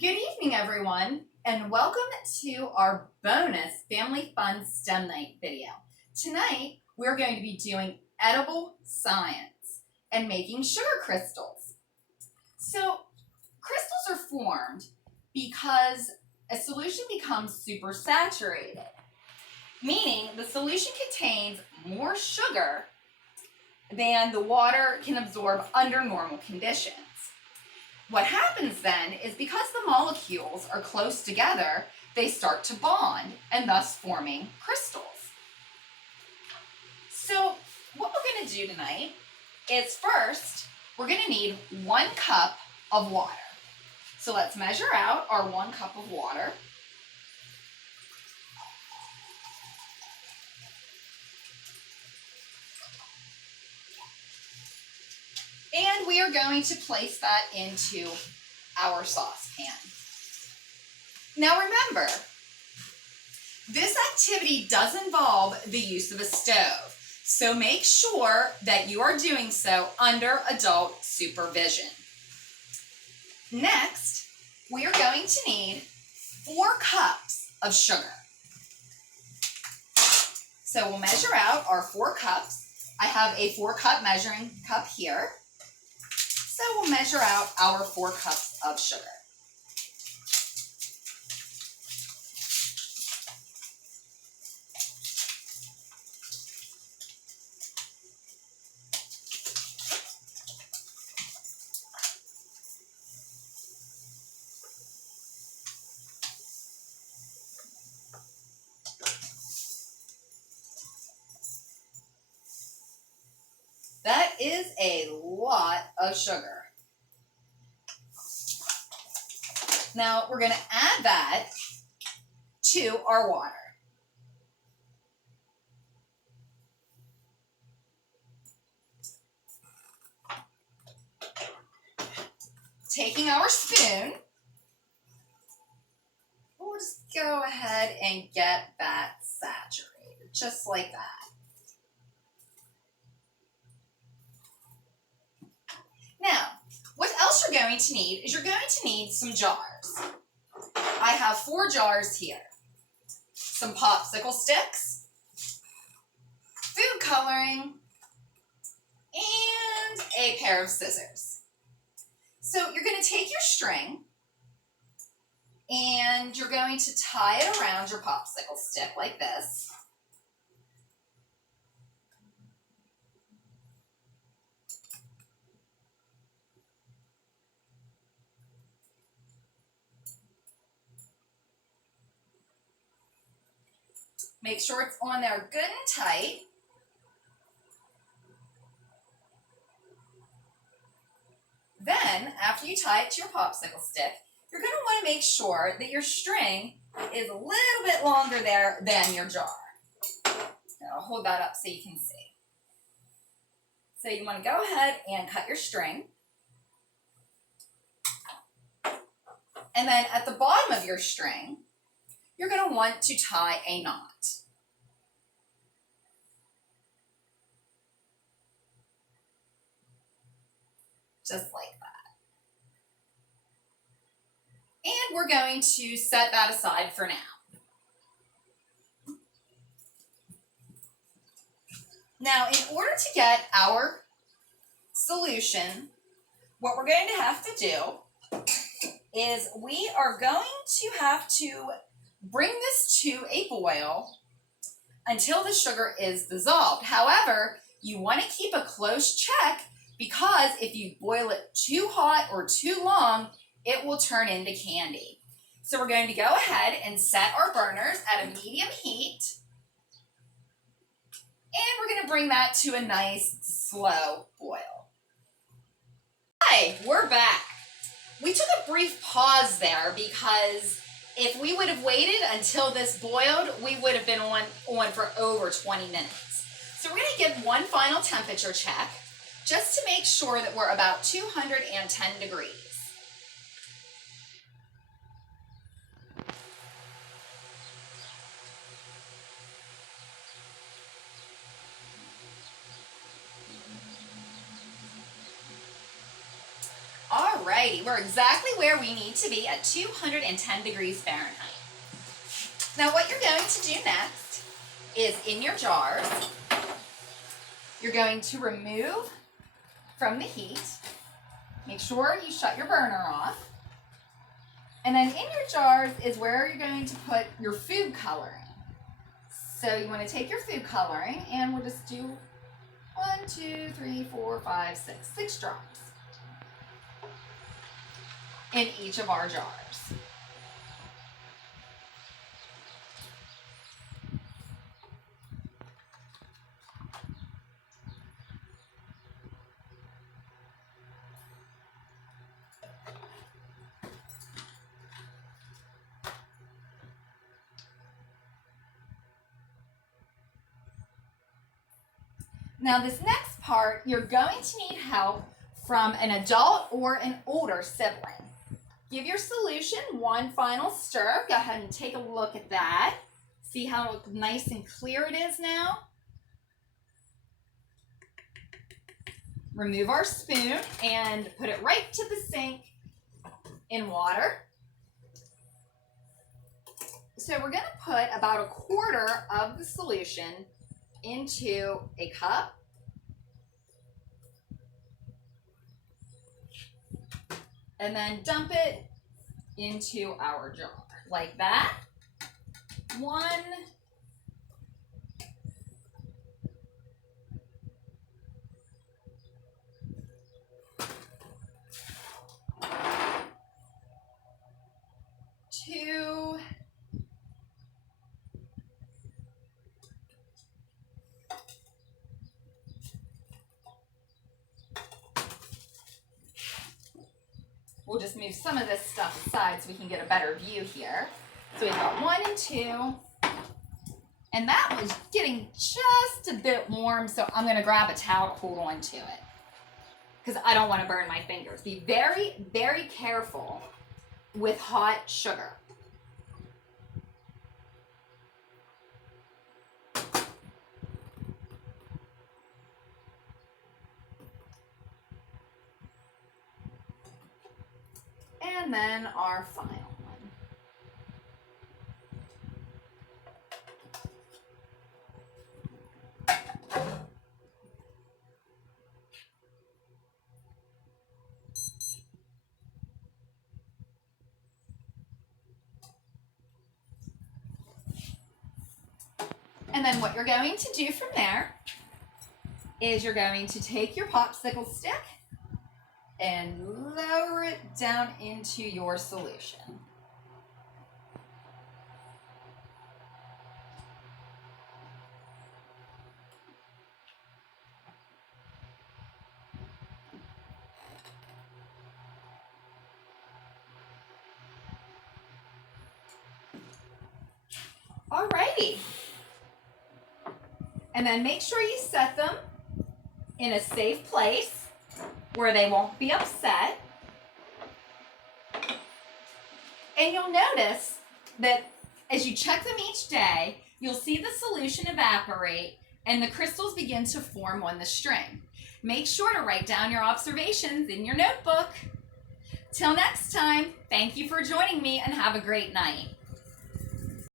Good evening, everyone, and welcome to our bonus Family Fun STEM Night video. Tonight, we're going to be doing edible science and making sugar crystals. So, crystals are formed because a solution becomes supersaturated, meaning the solution contains more sugar than the water can absorb under normal conditions. What happens then is because the molecules are close together, they start to bond and thus forming crystals. So what we're going to do tonight is first, we're going to need 1 cup of water. So let's measure out our 1 cup of water. And we are going to place that into our saucepan. Now remember, this activity does involve the use of a stove, so make sure that you are doing so under adult supervision. Next, we are going to need 4 cups of sugar. So we'll measure out our 4 cups. I have a 4-cup measuring cup here. So we'll measure out our 4 cups of sugar. That is a lot of sugar. Now we're going to add that to our water. Taking our spoon, we'll just go ahead and get that saturated, just like that. Now, what else you're going to need is you're going to need some jars. I have 4 jars here. Some popsicle sticks, food coloring, and a pair of scissors. So you're going to take your string and you're going to tie it around your popsicle stick like this. Make sure it's on there good and tight. Then, after you tie it to your popsicle stick, you're going to want to make sure that your string is a little bit longer there than your jar. Now, I'll hold that up so you can see. So you want to go ahead and cut your string. And then at the bottom of your string, you're going to want to tie a knot. Just like that. And we're going to set that aside for now. Now, in order to get our solution, what we're going to have to do is we are going to have to bring this to a boil until the sugar is dissolved. However, you want to keep a close check because if you boil it too hot or too long, it will turn into candy. So we're going to go ahead and set our burners at a medium heat. And we're going to bring that to a nice slow boil. Hi, we're back. We took a brief pause there because if we would have waited until this boiled, we would have been on for over 20 minutes. So we're going to give one final temperature check just to make sure that we're about 210 degrees. All right. Alrighty, we're exactly where we need to be at 210 degrees Fahrenheit. Now what you're going to do next is in your jars, you're going to remove from the heat. Make sure you shut your burner off. And then in your jars is where you're going to put your food coloring. So you want to take your food coloring and we'll just do 1, 2, 3, 4, 5, 6 drops in each of our jars. Now this next part, you're going to need help from an adult or an older sibling. Give your solution one final stir. Go ahead and take a look at that. See how nice and clear it is now? Remove our spoon and put it right to the sink in water. So we're going to put about 1/4 of the solution into a cup. And then dump it into our jar, like that. 1, 2, 'll just move some of this stuff aside so we can get a better view here. So we've got 1 and 2. And that was getting just a bit warm, so I'm going to grab a towel to hold on to it because I don't want to burn my fingers. Be very, very careful with hot sugar. And then our final one. And then what you're going to do from there is you're going to take your popsicle stick and lower it down into your solution. Alrighty. And then make sure you set them in a safe place where they won't be upset. And you'll notice that as you check them each day, you'll see the solution evaporate and the crystals begin to form on the string. Make sure to write down your observations in your notebook. Till next time, thank you for joining me and have a great night.